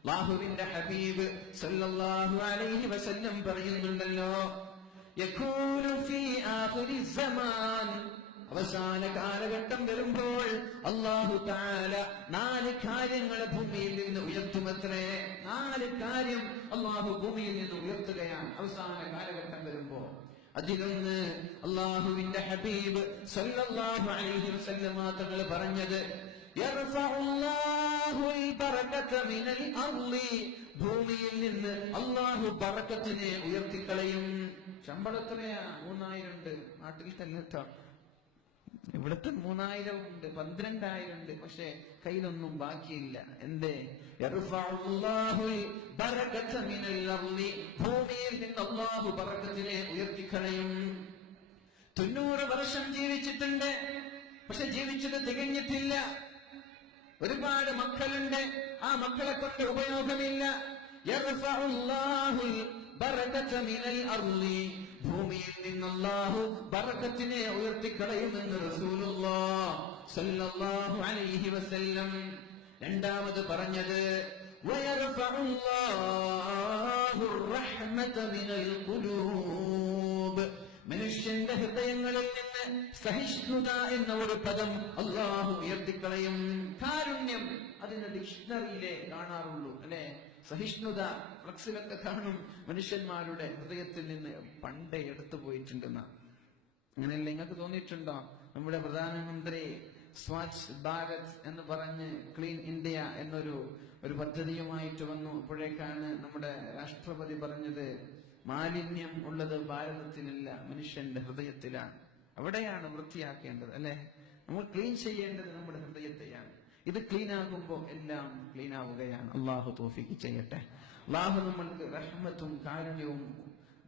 അല്ലാഹുവിന്റെ ഹബീബ് സല്ലല്ലാഹു അലൈഹി വസല്ലം പറയുന്നുണ്ടല്ലോ, യകൂനു ഫീ ആഖിരി സമാൻ, അവസാന കാലഘട്ടം വരുമ്പോൾ അല്ലാഹു തആല 4 കാര്യങ്ങളെ ഭൂമിയിൽ നിന്ന് ഉയർത്തുമത്രേ. 4 കാര്യം അല്ലാഹു ഭൂമിയിൽ നിന്ന് ഉയർത്തുകയാണ് അവസാന കാലഘട്ടം വരുമ്പോ. അതിലൊന്ന് അല്ലാഹുവിന്റെ ഹബീബ് സല്ലല്ലാഹു അലൈഹി വസല്ലം തങ്ങൾ പറഞ്ഞത്, യർഫഉല്ലാഹുൽ ബറകത മിനൽ അർളി, ഭൂമിയിൽ നിന്ന് അല്ലാഹു ബറകത്തിനെ ഉയർത്തിക്കളയും. ശമ്പളം എത്രയാ? 3000 ഉണ്ട്. നാട്ടിൽ തന്നെ ഇവിടുത്തെ 3000 ഉണ്ട്, 12,000 ഉണ്ട്. പക്ഷെ കയ്യിലൊന്നും ബാക്കിയില്ല. എന്തേ? യർഫഉല്ലാഹുൽ ബറകത മിനൽ അർളി, ഭൂമിയിൽ നിന്ന് അല്ലാഹു ബറകത്തിനെ ഉയർത്തിക്കളയും. 90 വർഷം ജീവിച്ചിട്ടുണ്ട്, പക്ഷെ ജീവിച്ചത് തികഞ്ഞിട്ടില്ല. ഒരുപാട് മക്കളുണ്ട്, ആ മക്കളെ കൊണ്ട് ഉപയോഗമില്ല. യർഫഉല്ലാഹുൽ ബറകത മിനൽ അർളി, ഭൂമിയിൽ നിന്ന് അല്ലാഹു ബറകത്തിനെ ഉയർത്തിക്കളയുമെന്ന് റസൂലുള്ളാഹി സ്വല്ലല്ലാഹു അലൈഹി വസല്ലം. രണ്ടാമത് പറഞ്ഞത്, വയർഫഉല്ലാഹുർ റഹ്മത മിനൽ ഖുലൂബ്, മനുഷ്യന്റെ ഹൃദയങ്ങളിൽ നിന്ന് സഹിഷ്ണുത എന്ന ഒരു പദം അല്ലാഹു ഉയർത്തിക്കളയും. കാരുണ്യം അതിന്റെ ഡിക്ഷണറിയിലേ കാണാറുള്ളൂ, അല്ലെ? സഹിഷ്ണുത ഫ്ലക്സിലൊക്കെ കാണും. മനുഷ്യന്മാരുടെ ഹൃദയത്തിൽ നിന്ന് പണ്ടേ എടുത്തു പോയിട്ടുണ്ടെന്ന. അങ്ങനെയല്ല നിങ്ങൾക്ക് തോന്നിയിട്ടുണ്ടോ? നമ്മുടെ പ്രധാനമന്ത്രി സ്വച്ഛ് ഭാരത് എന്ന് പറഞ്ഞ് ക്ലീൻ ഇന്ത്യ എന്നൊരു പദ്ധതിയുമായിട്ട് വന്നു. അപ്പോഴേക്കാണ് നമ്മുടെ രാഷ്ട്രപതി പറഞ്ഞത്, മാലിന്യം ഉള്ളത് ഭാരതത്തിലല്ല, മനുഷ്യന്റെ ഹൃദയത്തിലാണ്. അവിടെയാണ് വൃത്തിയാക്കേണ്ടത്, അല്ലെ? നമ്മൾ ക്ലീൻ ചെയ്യേണ്ടത് നമ്മുടെ ഹൃദയത്തെയാണ്. ഇത് ക്ലീൻ ആകുമ്പോൾ എല്ലാം ക്ലീൻ ആവുകയാണ്. അള്ളാഹു തൗഫീഖ് ചെയ്യട്ടെ. അള്ളാഹു നമ്മൾക്ക് റഹ്മത്തും കാരുണ്യവും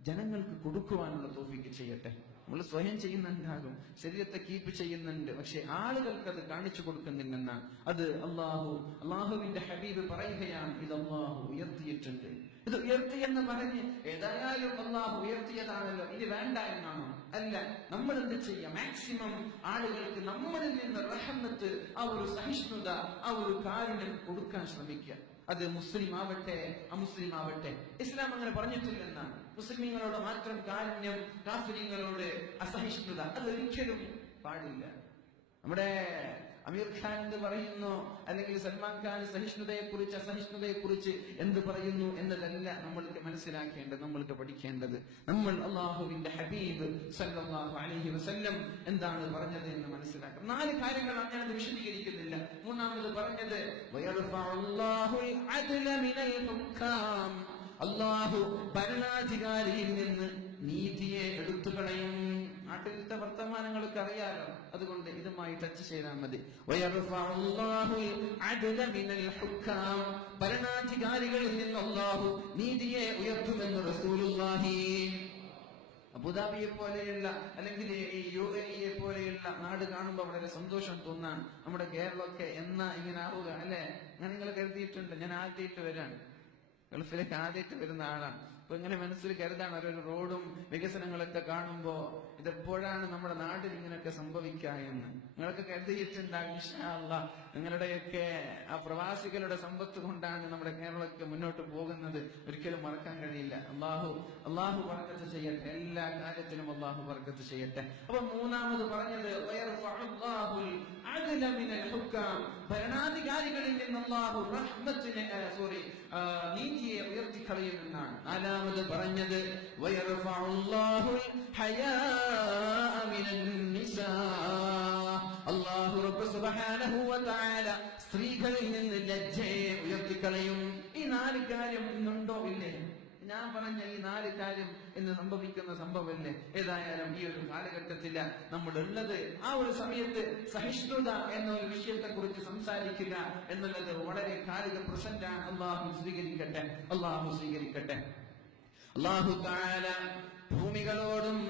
ജനങ്ങൾക്ക് കൊടുക്കുവാനുള്ള തൗഫീഖ് ചെയ്യട്ടെ. നമ്മൾ സ്വയം ചെയ്യുന്നുണ്ടാകും, ശരീരത്തെ കീപ്പ് ചെയ്യുന്നുണ്ട്, പക്ഷെ ആളുകൾക്ക് അത് കാണിച്ചു കൊടുക്കുന്നില്ലെന്നാണ്. അത് അള്ളാഹുവിന്റെ ഹബീബ് പറയുകയാണ്, ഇത് അള്ളാഹു ഉയർത്തിയിട്ടുണ്ട്. ഇത് ഉയർത്തിയെന്ന് പറഞ്ഞ് ഏതായാലും അള്ളാഹു ഉയർത്തിയതാണല്ലോ, ഇത് വേണ്ട എന്നാണോ? അല്ല. നമ്മൾ എന്ത് ചെയ്യാം? മാക്സിമം ആളുകൾക്ക് നമ്മളിൽ നിന്ന് റഹ്മത്ത്, ആ ഒരു സഹിഷ്ണുത, ആ ഒരു കാരുണ്യം കൊടുക്കാൻ ശ്രമിക്കുക. അത് മുസ്ലിം ആവട്ടെ അമുസ്ലിം ആവട്ടെ. ഇസ്ലാം അങ്ങനെ പറഞ്ഞിട്ടില്ലെന്നാണ്. മുസ്ലിമീങ്ങളോട് മാത്രം കാരുണ്യം, കാഫിരീങ്ങളോട് അസഹിഷ്ണുത, അതൊരിക്കലും പാടില്ല. നമ്മുടെ അമീർ ഖാൻ എന്ത് പറയുന്നു, അല്ലെങ്കിൽ സൽമാൻ ഖാൻ സഹിഷ്ണുതയെക്കുറിച്ച് അസഹിഷ്ണുതയെക്കുറിച്ച് എന്ത് പറയുന്നു എന്നതല്ല നമ്മൾക്ക് മനസ്സിലാക്കേണ്ടത്, നമ്മൾക്ക് പഠിക്കേണ്ടത്. നമ്മൾ അല്ലാഹുവിന്റെ ഹബീബ് സല്ലല്ലാഹു അലൈഹി വസല്ലം എന്താണ് പറഞ്ഞത് എന്ന് മനസ്സിലാക്കണം. 4 കാര്യങ്ങളാണ്, ഞാനത് വിശദീകരിക്കുന്നില്ല. മൂന്നാമത് പറഞ്ഞത്, വയർഫഉല്ലാഹുൽ അദ്ല മിനൽ ഹുക്കാം, അല്ലാഹു ഭരണാധികാരിയിൽ നിന്ന് നീതിയെ എടുത്തുകളയും. നാട്ടിലത്തെ വർത്തമാനങ്ങൾക്ക് അറിയാലോ, അതുകൊണ്ട് ഇതുമായി ടച്ച് ചെയ്താൽ മതി. വയർഫഉല്ലാഹുൽ അദ്ല മിനൽ ഹുക്കാം, ഭരണാധികാരികളിൽ നിന്ന് അല്ലാഹു നീതിയെ ഉയർത്തുമെന്ന് റസൂലുള്ളാഹി. അബുദാബിയെ പോലെയുള്ള അല്ലെങ്കിൽ ഈ UAE പോലെയുള്ള നാട് കാണുമ്പോൾ വളരെ സന്തോഷം തോന്നാൻ. നമ്മുടെ കേരളമൊക്കെ എന്നാ ഇങ്ങനെ ആവുക, അല്ലെ? ഞാൻ നിങ്ങൾ കരുതിയിട്ടുണ്ട്. ഞാൻ ആദ്യമായിട്ട് വരാണ്, ഗൾഫിലേക്ക് ആദ്യമായിട്ട് വരുന്ന ആളാണ്. അപ്പൊ ഇങ്ങനെ മനസ്സിൽ കരുതാണ്, ഓരോ റോഡും വികസനങ്ങളൊക്കെ കാണുമ്പോ ഇതെപ്പോഴാണ് നമ്മുടെ നാട്ടിൽ ഇങ്ങനെയൊക്കെ സംഭവിക്കുക എന്ന് നിങ്ങളൊക്കെ കരുതിയിട്ടുണ്ടാകും. ഇൻഷാ അല്ലാഹ് നിങ്ങളുടെയൊക്കെ ആ പ്രവാസികളുടെ സമ്പത്ത് കൊണ്ടാണ് നമ്മുടെ കേരളമൊക്കെ മുന്നോട്ട് പോകുന്നത്. ഒരിക്കലും മറക്കാൻ കഴിയില്ല. അള്ളാഹു ബർക്കത്ത് ചെയ്യട്ടെ, എല്ലാ കാര്യത്തിലും അള്ളാഹു ബർക്കത്ത് ചെയ്യട്ടെ. അപ്പൊ മൂന്നാമത് പറഞ്ഞത്, വയർഫഉല്ലാഹുൽ അദ്ല മിനൽ ഹുക്കാം, ഭരണാധികാരികളിൽ നിന്ന് അള്ളാഹു റഹ്മത്തിനെ നീതിയെ ഉയർത്തിക്കളയുമെന്നാണ്. നാലാമത് പറഞ്ഞത്, വയർഫഉല്ലാഹുൽ ഹയാഅ മിനൻ നിസാ, അല്ലാഹു റബ്ബ് സുബ്ഹാനഹു വ തആല സ്ത്രീകളിൽ നിന്ന് ലജ്ജയെ ഉയർത്തിക്കളയും. ഈ 4 കാര്യം ഇന്നുണ്ടോ ഇല്ലേ? ഞാൻ പറഞ്ഞ ഈ 4 കാര്യം എന്ന് സംഭവിക്കുന്ന സംഭവമല്ലേ? ഏതായാലും ഈ ഒരു കാലഘട്ടത്തില നമ്മളുള്ളത്. ആ ഒരു സമയത്ത് സഹിഷ്ണുത എന്നൊരു വിഷയത്തെ കുറിച്ച് സംസാരിക്കുക എന്നുള്ളത് വളരെ കാലിക പ്രസന്റാണ്. അള്ളാഹു സ്വീകരിക്കട്ടെ, അള്ളാഹു സ്വീകരിക്കട്ടെ. അള്ളാഹു തആല ഭൂമികളോടും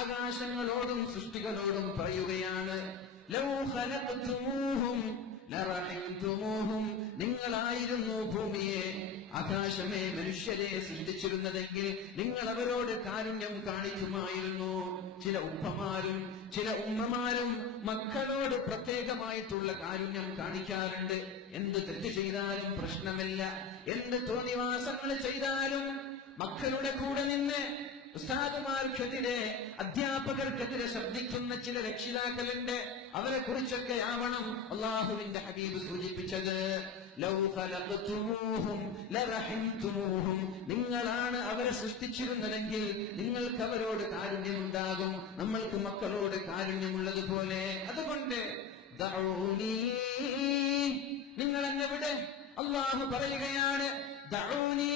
ആകാശങ്ങളോടും സൃഷ്ടികളോടും പറയുകയാണ്, ലൗ ഖലഖ്തുമൂഹും ലറഹിംതുമൂഹും, നിങ്ങളായിരുന്നു ഭൂമിയെ, ആകാശമേ, മനുഷ്യരെ സൃഷ്ടിച്ചിരുന്നതെങ്കിൽ നിങ്ങൾ അവരോട് കാരുണ്യം കാണിക്കുമായിരുന്നു. ചില ഉപ്പമാരും ചില ഉമ്മമാരും മക്കളോട് പ്രത്യേകമായിട്ടുള്ള കാരുണ്യം കാണിക്കാറുണ്ട്. എന്ത് തെറ്റ് ചെയ്താലും പ്രശ്നമില്ല, എന്ത് തോന്നിവാസങ്ങൾ ചെയ്താലും മക്കളുടെ കൂടെ നിന്ന് ഉസ്താദുമാർക്കെതിരെ, അധ്യാപകർക്കെതിരെ ശബ്ദിക്കുന്ന ചില രക്ഷിതാക്കളുണ്ട്. അവരെ കുറിച്ചൊക്കെ ആവണം അള്ളാഹുവിന്റെ ഹബീബ് സൂചിപ്പിച്ചത്. ലൗ ഖലഖ്തുമൂഹും ലറഹിംതുമൂഹും, നിങ്ങളാണ് അവരെ സൃഷ്ടിച്ചിരുന്നതെങ്കിൽ നിങ്ങൾക്ക് അവരോട് കാരുണ്യമുണ്ടാകും, നമ്മൾക്ക് മക്കളോട് കാരുണ്യമുള്ളതുപോലെ. അതുകൊണ്ട് ദഊനി, നിങ്ങൾ എന്നെ വിട്. അള്ളാഹു പറയുകയാണ്, ദഊനി,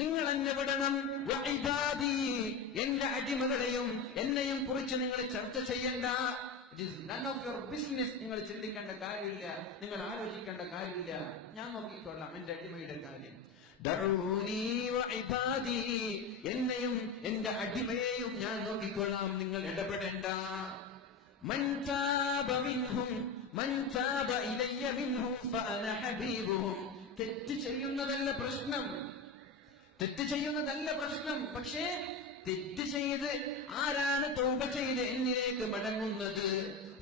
നിങ്ങൾ എന്നെ വിടണം. വഇബാദി, എന്റെ അടിമകളെയും എന്നെയും കുറിച്ച് നിങ്ങൾ ചർച്ച ചെയ്യണ്ട. It is none of your business. നിങ്ങൾ ചിന്തിക്കേണ്ട കാര്യമില്ല, നിങ്ങൾ ആലോചിക്കേണ്ട കാര്യമില്ല. ഞാൻ നോക്കിക്കൊള്ളാം എന്റെ അടിമയുടെ കാര്യം. ദഊനി വഇബാദി, എന്നെയും എന്റെ അടിമയെയും ഞാൻ നോക്കിക്കൊള്ളാം, നിങ്ങൾ ഇടപെടേണ്ട. മൻ താബ മിൻഹും മൻ താബ ഇലയ്യ മിൻഹും ഫഅന ഹബീബുഹും. തെറ്റ് ചെയ്യുന്നതല്ല പ്രശ്നം, തെറ്റ് ചെയ്യുന്നതല്ല പ്രശ്നം. പക്ഷേ തെറ്റ് ചെയ്ത് ആരാണ് തൗബ ചെയ്ത് എന്നിലേക്ക് മടങ്ങുന്നത്,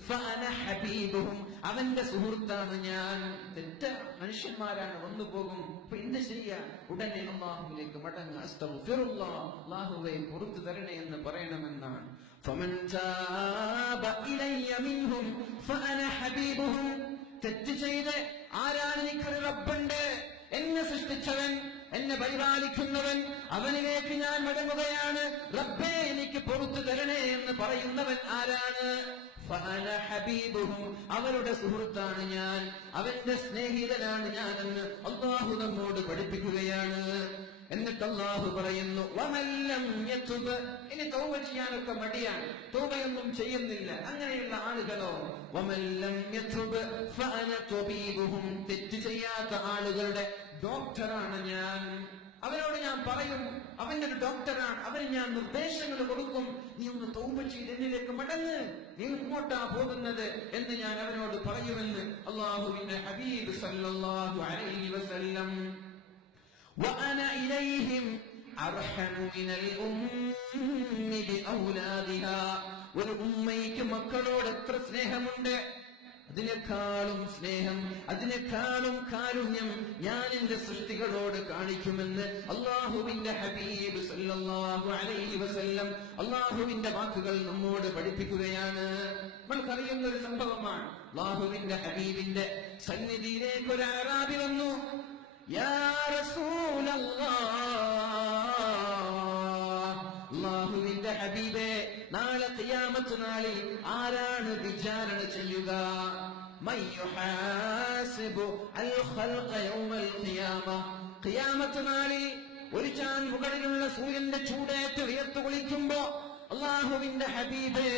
ഫഅന ഹബീബുഹും, അവന്റെ സുഹൃത്താണ് ഞാൻ. തെറ്റ മനുഷ്യന്മാരാണ്, വന്നു പോകും. അപ്പൊ എന്ത് ചെയ്യാ? ഉടനെ അല്ലാഹുവിലേക്ക് മടങ്ങുക. അസ്തഗ്ഫിറുല്ലാഹ്, അല്ലാഹുവേ പുറത്തു തരണേ എന്ന് പറയണമെന്നാണ്. ഫമൻ താബ ഇലയ്യ മിൻഹും ഫഅന ഹബീബുഹും. തെറ്റ് ചെയ്ത് ആരാണ്, എനിക്കൊരു റബ്ബുണ്ട്, എന്നെ സൃഷ്ടിച്ചവൻ, എന്നെ പരിപാലിക്കുന്നവൻ, അവനിലേക്ക് ഞാൻ മടങ്ങുകയാണ്. റബ്ബേ എനിക്ക് പുറത്തു തരണേ എന്ന് പറയുന്നവൻ ആരാണ്? ഫഅന ഹബീബുഹും, അവരുടെ സുഹൃത്താണ് ഞാൻ, അവന്റെ സ്നേഹിതനാണ് ഞാനെന്ന് അല്ലാഹു നമ്മോട് പഠിപ്പിക്കുകയാണ്. എന്നിട്ട് അല്ലാഹു പറയുന്നു, വമല്ലം യതുബ്, ഇനി തൗബ ചെയ്യാനൊക്കെ മടിയാണ്, തൗബയൊന്നും ചെയ്യുന്നില്ല, അങ്ങനെയുള്ള ആളുകളോ, വമല്ലം യതുബ് ഫഅന തബീബുഹും, തെറ്റ് ചെയ്യാത്ത ആളുകളുടെ ഡോക്ടറാണ് ഞാൻ. അവനോട് ഞാൻ പറയും, അവന്റെ ഒരു ഡോക്ടറാണ്, അവന് ഞാൻ നിർദ്ദേശങ്ങൾ കൊടുക്കും. നീ ഒന്ന് തൗബ ചെയ്ത് എന്നിലേക്ക് മടങ്ങ്, നീ ഇങ്ങോട്ടാ പോകുന്നത് എന്ന് ഞാൻ അവനോട് പറയുമെന്ന് അല്ലാഹുവിന്റെ ഹബീബ് സല്ലല്ലാഹു അലൈഹി വസല്ലം. وأنا إليهم أرحم من الأم بأولادها. ഒരു ഉമ്മയ്ക്ക് മക്കളോട് എത്ര സ്നേഹമുണ്ട്, അതിനേക്കാളും സ്നേഹം, അതിനേക്കാളും കാരുണ്യം ഞാൻ എന്റെ സൃഷ്ടികളോട് കാണിക്കുമെന്ന് അല്ലാഹുവിന്റെ ഹബീബ് സല്ലല്ലാഹു അലൈഹി വസല്ലം അല്ലാഹുവിന്റെ വാക്കുകൾ നമ്മോട് പഠിപ്പിക്കുകയാണ്. നമ്മൾക്കറിയുന്ന ഒരു സംഭവമാണ്. അല്ലാഹുവിന്റെ ഹബീബിന്റെ സന്നിധിയിലേക്ക് ഒരു അറാബി വന്നു. യാ റസൂലല്ലാഹ്, അല്ലാഹുവിന്റെ ഹബീബേ, നാളെ ഖിയാമത്ത് നാളിൽ ആരാണ് വിചാരണ ചെയ്യുക? മൻ യുഹാസിബു അൽ ഖൽഖ യൗമൽ ഖിയാമ. ഖിയാമത്ത് നാളിൽ ഒരു ചാൻ മുകളിലുള്ള സൂര്യന്റെ ചൂടേറ്റ് വിയർത്തു കുളിക്കുമ്പോ അല്ലാഹുവിന്റെ ഹബീബേ,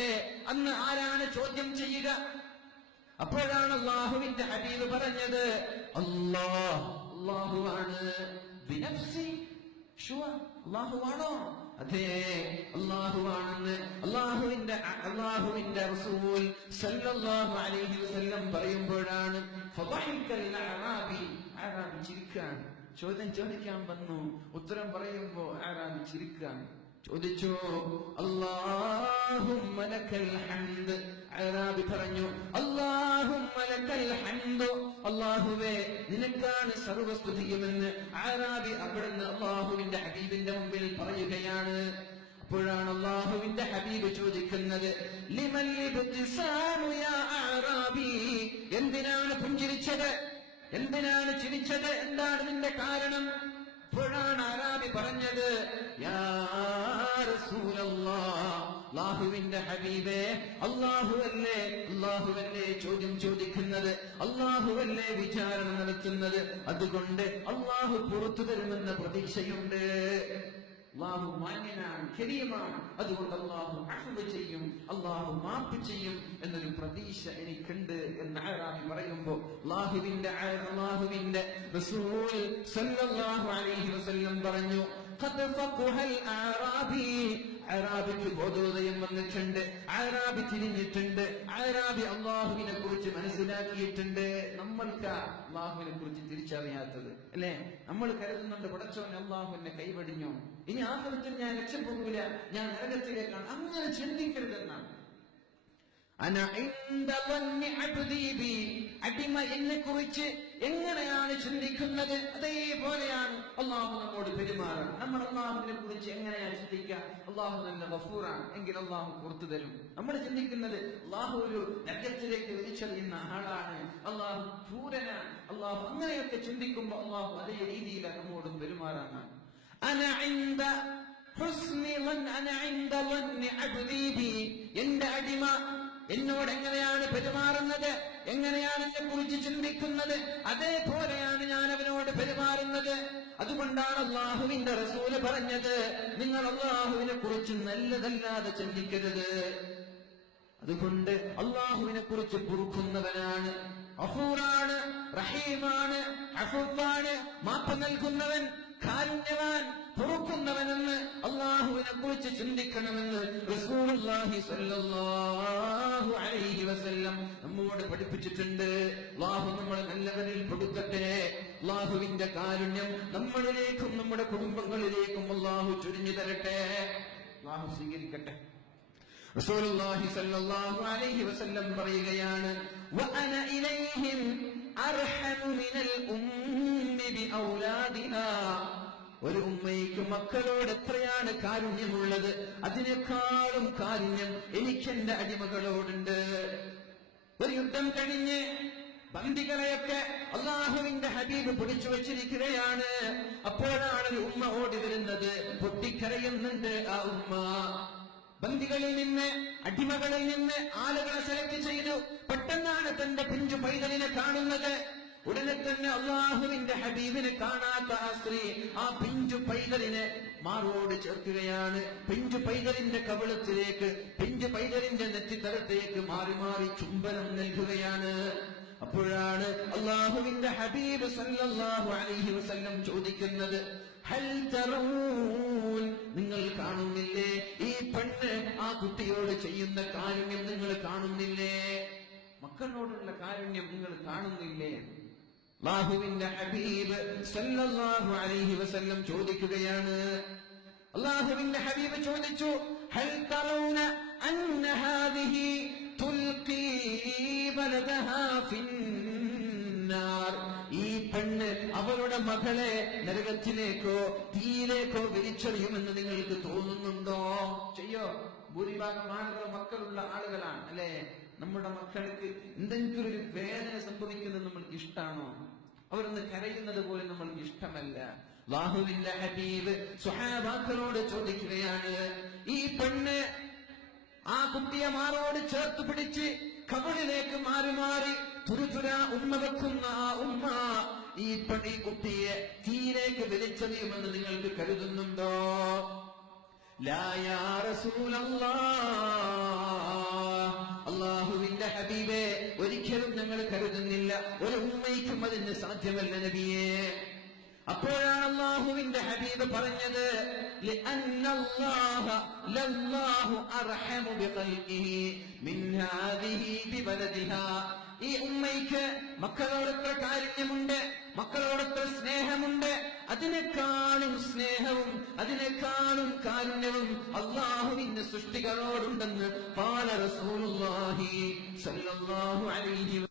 അന്ന് ആരാണ് ചോദ്യം ചെയ്യുക? അപ്പോഴാണ് അല്ലാഹുവിന്റെ ഹബീബ് പറഞ്ഞത്, അല്ലാഹുവാണ്. ബിനഫ്സി, ഷുവർ അല്ലാഹുവാണോ? അതെ, അല്ലാഹുവാണെന്ന് അല്ലാഹുവിന്റെ റസൂൽ സല്ലല്ലാഹു അലൈഹി വസല്ലം പറയുമ്പോഴാണ് ഫദഹിക്കൽ അറാബി, അറാബി ചിരിക്കാൻ. ചോദ്യം ചോദിക്കാൻ വന്നു, ഉത്തരം പറയുമ്പോ അറാബി ചിരിക്കാൻ. ചോദിച്ചു, അല്ലാഹുമ്മ ലക്കൽ ഹംദ്. അറാബി പറഞ്ഞു, അല്ലാഹുമ്മ ലക്കൽ ഹംദ്, അല്ലാഹുവേ നിനക്കാണ് സർവസ്തുതിയുമെന്ന് അറാബി അവിടുന്ന് അല്ലാഹുവിന്റെ ഹബീബിന്റെ മുമ്പിൽ പറയുകയാണ്. അപ്പോഴാണ് അല്ലാഹുവിന്റെ ഹബീബ് ചോദിക്കുന്നത്, ലിമൽ ഇബ്തിസാമു യാ അറാബി, എന്തിനാണ് പുഞ്ചിരിച്ചത്, എന്തിനാണ് ചിരിച്ചത്, എന്താണ് നിന്റെ കാരണം? അപ്പോഴാണ് അറാബി പറഞ്ഞത്, യാ റസൂലല്ലാഹ്, അല്ലാഹുവിന്റെ ഹബീബേ, അല്ലാഹുവല്ലേ ചോദ്യം ചോദിക്കുന്നത്, അല്ലാഹുവല്ലേ വിചാരണ നടത്തുന്നത്, അതുകൊണ്ട് അല്ലാഹു പുറത്തു തരുമെന്ന പ്രതീക്ഷയുണ്ട്. അല്ലാഹു മാന്യനാണ്, കരീമാണ്, അതുകൊണ്ട് അല്ലാഹു അഫ്വ് ചെയ്യും, അല്ലാഹു മാപ്പ് ചെയ്യും എന്നൊരു പ്രതീക്ഷ എനിക്കുണ്ട് എന്ന് അറാബി പറയുമ്പോ അല്ലാഹുവിന്റെ റസൂൽ സല്ലല്ലാഹു അലൈഹി വസല്ലം പറഞ്ഞു, ഖദ് ഫഖഹൽ അറാബി, അറാബിക്ക് ബോധോദയം വന്നിട്ടുണ്ട്, അറാബി തിരിഞ്ഞിട്ടുണ്ട്, അറാബി അല്ലാഹുവിനെ കുറിച്ച് മനസ്സിലാക്കിയിട്ടുണ്ട്. നമ്മൾക്ക് അല്ലാഹുവിനെ കുറിച്ച് തിരിച്ചറിയാത്തത് അല്ലെ? നമ്മൾ കരുതുന്നുണ്ട്, പടച്ചോൻ അല്ലാഹു എന്നെ കൈവടിഞ്ഞു, ഇനി ആഖിറത്തിൽ ഞാൻ രക്ഷപ്പെടില്ല, ഞാൻ നരകത്തിലേക്കാണ്. അങ്ങനെ ചിന്തിക്കരുതെന്നാണ്. അന ഇൻദ വന്നി അബ്ദി ബി, അടിമ എന്നെ കുറിച്ച് എങ്ങനെയാണ് ചിന്തിക്കുന്നത് അതേപോലെയാണ് അള്ളാഹു നമ്മോട് പെരുമാറാൻ. നമ്മൾ അള്ളാഹുവിനെ കുറിച്ച് എങ്ങനെയാണ് ചിന്തിക്കുക? അള്ളാഹു നല്ല ഗഫൂറാണ് എങ്കിൽ അള്ളാഹു പുറത്തു തരും. നമ്മൾ ചിന്തിക്കുന്നത് അള്ളാഹു ഒരു നരകത്തിലേക്ക് വലിച്ചെറിയുന്ന ആളാണ്, അള്ളാഹു ക്രൂരനാണ്, അള്ളാഹു അങ്ങനെയൊക്കെ ചിന്തിക്കുമ്പോൾ അള്ളാഹു അതേ രീതിയിൽ നമ്മോടും പെരുമാറാനാണ്. എന്റെ അടിമ എന്നോട് എങ്ങനെയാണ് പെരുമാറുന്നത്, എങ്ങനെയാണ് എന്നെ കുറിച്ച് ചിന്തിക്കുന്നത്, അതേപോലെയാണ് ഞാൻ അവനോട് പെരുമാറുന്നത്. അതുകൊണ്ടാണ് അള്ളാഹുവിന്റെ റസൂല് പറഞ്ഞത്, നിങ്ങൾ അള്ളാഹുവിനെ കുറിച്ച് നല്ലതല്ലാതെ ചിന്തിക്കരുത്. അതുകൊണ്ട് അള്ളാഹുവിനെ കുറിച്ച് പൊറുക്കുന്നവനാണ്, ഗഫൂറാണ്, റഹീമാണ്, അഫ്വാണ്, മാപ്പ് നൽകുന്നവൻ, കാരുണ്യവാൻ, പൊറുക്കുന്നവനെന്ന് അള്ളാഹുവിനെ കുറിച്ച് ചിന്തിക്കണമെന്ന് റസൂലുള്ളാഹി സ്വല്ലല്ലാഹു അലൈഹി വസല്ലം നമ്മോട് പഠിപ്പിച്ചിട്ടുണ്ട്. അള്ളാഹു നമ്മളെ നല്ലവരിൽ പെടുത്തട്ടെ. അള്ളാഹുവിന്റെ കാരുണ്യം നമ്മളിലേക്കും നമ്മുടെ കുടുംബങ്ങളിലേക്കും അള്ളാഹു ചൊരിഞ്ഞു തരട്ടെ. അള്ളാഹു സ്വീകരിക്കട്ടെ. റസൂലുള്ളാഹി സ്വല്ലല്ലാഹു അലൈഹി വസല്ലം പറയുകയാണ്, വഅന ഇലൈഹിം അർഹമു മിനൽ ഉമ്മി ബിഔലാദിഹാ. ഒരു ഉമ്മയ്ക്ക് മക്കളോട് എത്രയാണ് കാരുണ്യമുള്ളത്, അതിനേക്കാളും കാരുണ്യം എനിക്കെന്റെ അടിമകളോടുണ്ട്. ഒരു യുദ്ധം കഴിഞ്ഞ് ബന്ദികളെയൊക്കെ അള്ളാഹുവിന്റെ ഹബീബ് പിടിച്ചു വച്ചിരിക്കുകയാണ്. അപ്പോഴാണ് ഒരു ഉമ്മ ഓടി വരുന്നത്, പൊട്ടിക്കരയുന്നുണ്ട് ആ ഉമ്മ. ബന്ദികളിൽ നിന്ന്, അടിമകളിൽ നിന്ന് ആളുകളെ സെലക്ട് ചെയ്തു. പെട്ടെന്നാണ് തന്റെ പിഞ്ചു പൈതലിനെ കാണുന്നത്. ഉടനെ തന്നെ അള്ളാഹുവിന്റെ ഹബീബിനെ കാണാത്ത ആ സ്ത്രീ ആ പിഞ്ചു പൈതലിനെ മാറോട് ചേർക്കുകയാണ്. പിഞ്ചു പൈതലിന്റെ കവിളത്തിലേക്ക്, പിഞ്ചു പൈതലിന്റെ നെറ്റിത്തലത്തേക്ക് മാറി മാറി ചുംബനം നൽകുകയാണ്. അപ്പോഴാണ് അള്ളാഹുവിന്റെ ഹബീബ് സല്ലല്ലാഹു അലൈഹി വസല്ലം ചോദിക്കുന്നത്, ഹൽ തറൂൻ, നിങ്ങൾ കാണുന്നില്ലേ ഈ പെണ്ണ് ആ കുട്ടിയോട് ചെയ്യുന്ന കാരുണ്യം നിങ്ങൾ കാണുന്നില്ലേ? മക്കളോടുള്ള കാരുണ്യം നിങ്ങൾ കാണുന്നില്ലേ? അല്ലാഹുവിന്റെ ഹബീബ് സല്ലല്ലാഹു അലൈഹി വസല്ലം ചോദിക്കുകയാണ്. അല്ലാഹുവിന്റെ ഹബീബ് ചോദിച്ചു, ഹൽ തറൂന അന്ന ഹാദിഹി തുൽഖി വലദഹാ ഫിന്നാർ, ഈ പെണ്ണ് അവളുടെ മകളെ നരകത്തിലേക്കോ തീയിലേക്കോ വലിച്ചെറിയുമെന്ന് നിങ്ങൾക്ക് തോന്നുന്നുണ്ടോ? ചെയ്യോ? ഭൂരിഭാഗം ആളുകൾ മക്കളുള്ള ആളുകളാണ് അല്ലെ? നമ്മുടെ മക്കൾക്ക് എന്തെങ്കിലും ഒരു വേദന സംഭവിക്കുന്നത് നമ്മൾക്ക് ഇഷ്ടമാണോ? അവരൊന്ന് കരയുന്നത് പോലെ നമ്മൾക്ക് ഇഷ്ടമല്ല. അല്ലാഹുവിന്റെ ഹബീബ് സ്വഹാബാക്കളോട് ചോദിക്കുകയാണ്, ഈ പെണ്ണ് ആ കുട്ടിയെ മാറോട് ചേർത്ത് പിടിച്ച് കബളിലേക്ക് മാറി മാറി തുരുതുര ഉമ്മ വെക്കുന്ന ആ ഉമ്മ ഈ പണി കുട്ടിയെ തീയിലേക്ക് വലിച്ചെറിയുമെന്ന് നിങ്ങൾക്ക് കരുതുന്നുണ്ടോ? ലാ യാ റസൂലല്ലാഹ്, അല്ലാഹുവിന്റെ ഹബീബേ, ഒരിക്കലും ഞങ്ങൾ കരുതുന്നില്ല, ഒരു ഉമ്മയ്ക്കും അതിന് സാധ്യമല്ല നബിയേ. അപ്പോഴാണ് അല്ലാഹുവിന്റെ ഹബീബ് പറഞ്ഞത്, ലിഅന്നല്ലാഹ ലല്ലാഹു അർഹമു ബിഖൽഖിഹി മിൻ ഹാദിഹി ബിവലദിഹാ. ഈ ഉമ്മയ്ക്ക് മക്കളോടൊത്ര കാരുണ്യമുണ്ട്, മക്കളോടൊത്ര സ്നേഹമുണ്ട്, അതിനേക്കാളും സ്നേഹവും അതിനേക്കാളും കാരുണ്യവും അല്ലാഹുവിന്റെ സൃഷ്ടികളോടുണ്ടെന്ന് ഖാല റസൂലുള്ളാഹി സ്വല്ലല്ലാഹു അലൈഹി